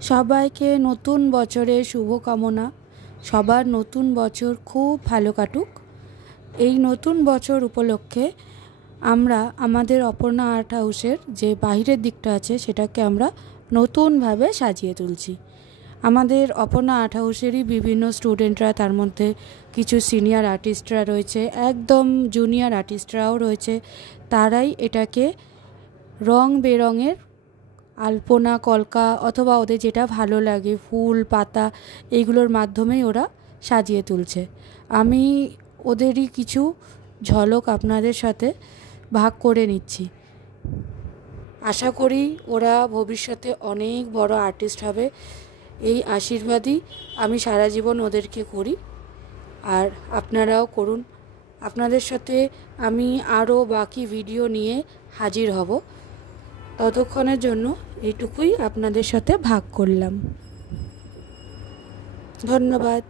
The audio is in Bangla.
সবাইকে নতুন বছরের শুভকামনা। সবার নতুন বছর খুব ভালো কাটুক। এই নতুন বছর উপলক্ষে আমরা আমাদের অপর্ণা আর্ট হাউসের যে বাইরের দিকটা আছে সেটাকে আমরা নতুনভাবে সাজিয়ে তুলছি। আমাদের অপর্ণা আর্ট হাউসেরই বিভিন্ন স্টুডেন্টরা, তার মধ্যে কিছু সিনিয়র আর্টিস্টরা রয়েছে, একদম জুনিয়র আর্টিস্টরাও রয়েছে। তারাই এটাকে রং বেরঙের আলপনা কলকা অথবা ওদের যেটা ভালো লাগে ফুল পাতা এইগুলোর মাধ্যমেই ওরা সাজিয়ে তুলছে। আমি ওদেরই কিছু ঝলক আপনাদের সাথে ভাগ করে নিচ্ছি। আশা করি ওরা ভবিষ্যতে অনেক বড় আর্টিস্ট হবে, এই আশীর্বাদই আমি সারা জীবন ওদেরকে করি। আর আপনারাও করুন। আপনাদের সাথে আমি আরও বাকি ভিডিও নিয়ে হাজির হব। ততক্ষণের জন্য এইটুকুই আপনাদের সাথে ভাগ করলাম। ধন্যবাদ।